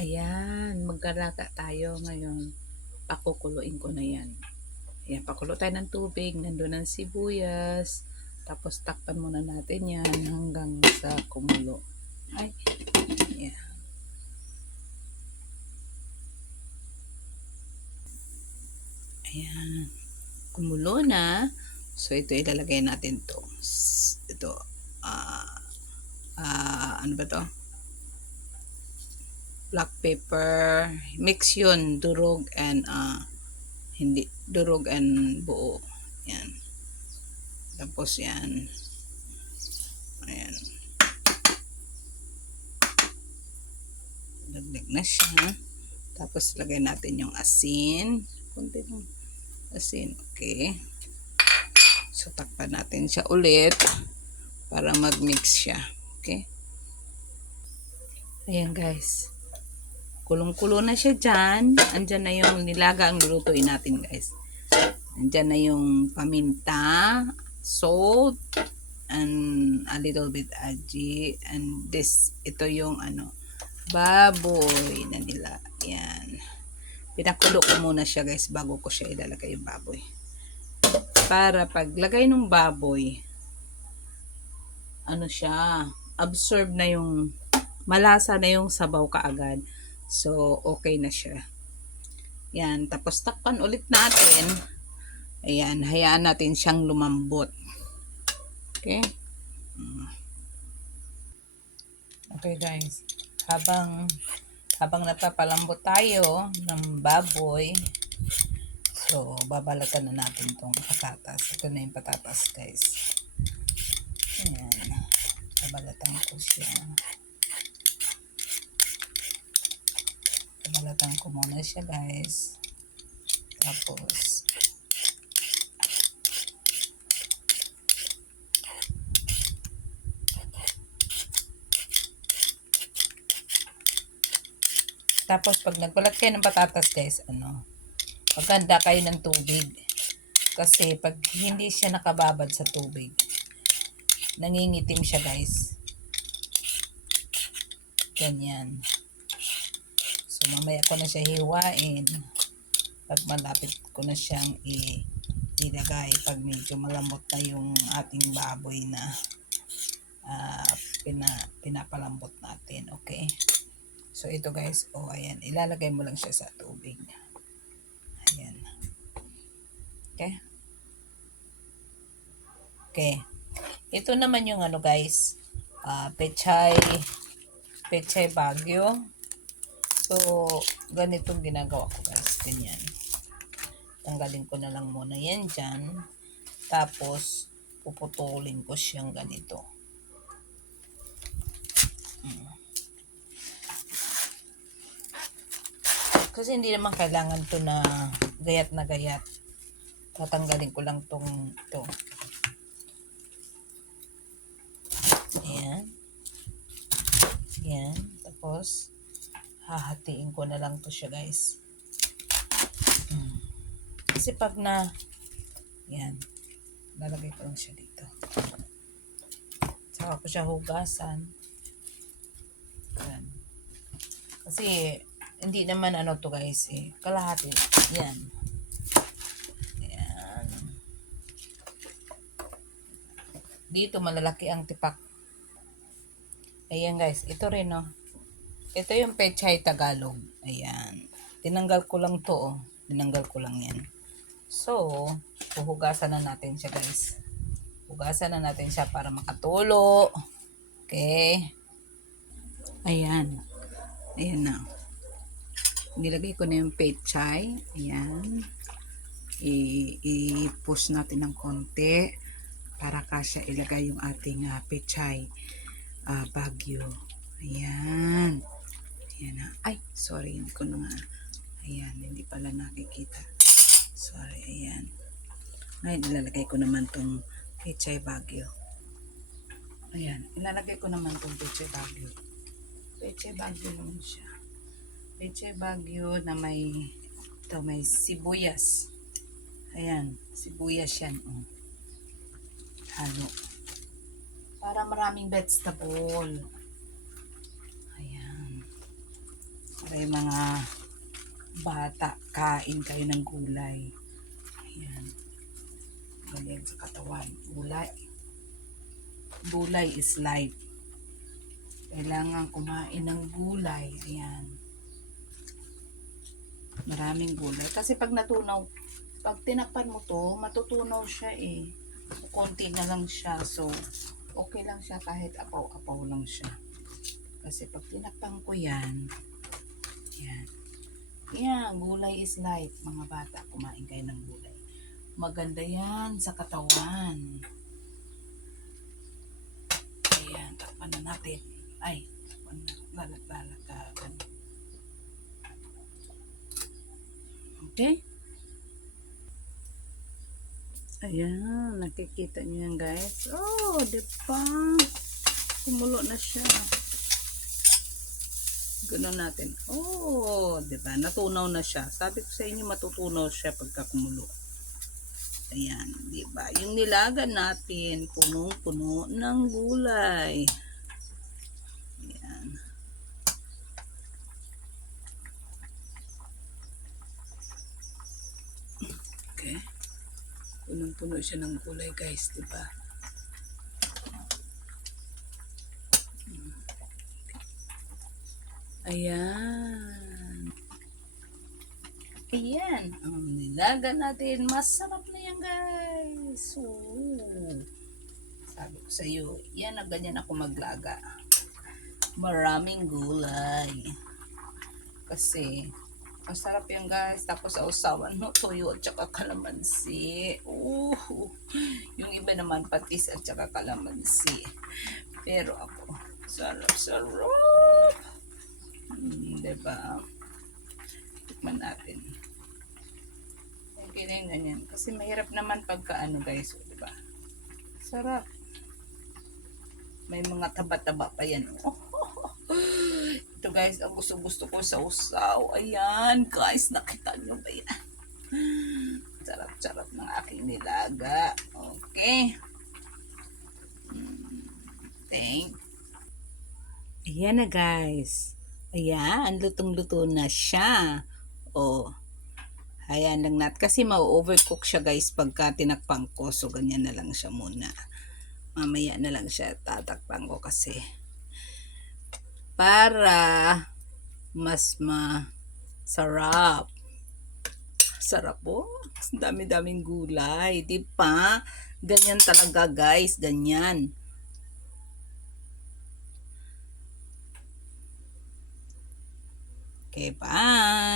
Ayan, maglalata tayo ngayon. Pakukuluin ko na yan. Ayan, pakulo tayo ng tubig, nandun ang sibuyas. Tapos takpan muna natin yan hanggang sa kumulo. Ay, ayan. Ayan, kumulo na. So, ito ilalagay natin to. Ito, ano ba to? Black pepper. Mix yun, durog and, hindi, durog and buo. Yan. Tapos yan. Ayan. Dagdag na siya. Tapos lagay natin yung asin. Kunti lang asin. Okay. So takpan natin siya ulit para mag-mix siya. Okay. Ayan guys. Kulong-kulo na siya dyan. Andyan na yung nilaga ang lulutuin natin guys. Andyan na yung paminta, salt, and a little bit aji. And this, ito yung baboy na nila. Yan. Pinakulo ko muna siya guys bago ko siya ilalagay yung baboy. Para paglagay ng baboy, siya, absorb na yung, malasa na yung sabaw kaagad. So, okay na siya. Yan. Tapos takpan ulit natin. Ayan. Hayaan natin siyang lumambot. Okay. Okay guys. Habang napapalambot tayo ng baboy, so babalatan na natin tong patatas. Ito na yung patatas guys. Ayan. Babalatan ko siya. Babalatan ko muna siya guys. Tapos pag nagbalat kayo ng patatas guys, maghanda kayo ng tubig. Kasi pag hindi siya nakababad sa tubig, nangingitim siya guys. Ganyan. So mamaya ko na siya hiwain. Pag malapit ko na siyang ilagay, pag medyo malambot na yung ating baboy na pinapalambot natin. Okay. So ito guys, ayan, ilalagay mo lang siya sa tubig. Ayan. Okay. Okay. Ito naman yung guys, pechay bagyo. So, ganitong ginagawa ko guys. Ganyan. Tanggalin ko na lang muna yan dyan. Tapos, puputulin ko siyang ganito. Kasi hindi naman kailangan to na gayat na gayat. Tatanggalin ko lang ito. Ayan. Ayan. Tapos, hahatiin ko na lang to siya guys. Kasi pag yan, lalagay ko lang siya dito. Saka ko siya hugasan. Yan. Kasi, hindi naman to guys kalahati. Yan. Yan. Dito malalaki ang tipak. Ayan guys, ito rin Ito yung pechay Tagalog. Ayan. Tinanggal ko lang to Tinanggal ko lang yan. So, huhugasan na natin siya guys. Hugasan na natin siya para makatulo. Okay. Ayan. Ayan na. Nilagay ko na yung pechay. Ayan. I-push natin ng konti para kasya ilagay yung ating pechay bagyo. Ayan. Ayan na. Ay, sorry. Hindi ko na nga. Ayan. Hindi pala nakikita. Sorry. Ayan. Ngayon, ilalagay ko naman tong pechay bagyo. Ayan. Ilalagay ko naman tong pechay bagyo. Pechay bagyo naman siya. Pechay bagyo na may sibuyas. Ayan. Sibuyas yan. Halo. Para maraming vegetable. Ayan. para yung mga bata kain kayo ng gulay. Ayan. Galing sa katawan. Gulay is life. Kailangan kumain ng gulay. Ayan. Maraming gulay. Kasi pag natunaw, pag tinakpan mo to, matutunaw siya eh. Konti na lang siya. So, okay lang siya kahit apaw-apaw lang siya. Kasi pag tinakpan ko yan, yan. Yan, gulay is life. Mga bata, kumain kayo ng gulay. Maganda yan sa katawan. Ayan, takpan na natin. Ay, lalat-lalat ka. Okay? Ayan, nakikita niyo yan guys. Oh, di ba? Kumulo na siya. Ganoon natin. Oh, di ba? Natunaw na siya. Sabi ko sa inyo matutunaw siya pagka kumulo. Ayan, di ba? Yung nilaga natin, punong-puno ng gulay. Ayan. Okay. Punong-puno siya ng gulay, guys, di ba? Ayan. Ayan. Ang nilaga natin. Masarap na yan, guys. Sabi ko sa iyo, yan na ganyan ako maglaga. Maraming gulay. Kasi, masarap yan, guys. Tapos sa usawan, no, toyo at saka kalamansi. Yung iba naman, patis at saka kalamansi. Pero ako, sarap-sarap. Diba? Tikman natin. Okay na yung ganyan. Kasi mahirap naman pagka ano guys. Diba? Sarap. May mga taba-taba pa yan. Ito guys, ang gusto-gusto ko sa usaw. Ayan guys, nakita nyo ba yan? Sarap-sarap ng aking nilaga. Okay. Thank. Ayan na guys. Ayan, lutong-luto na siya. Oh. Ayan lang natin. Kasi ma-overcook siya guys pagka tinakpan ko. So, ganyan na lang siya muna. Mamaya na lang siya tatakpan ko kasi. Para mas masarap. Sarap po. Dami-daming gulay. Di ba? Ganyan talaga guys. Ganyan. Okay, bye.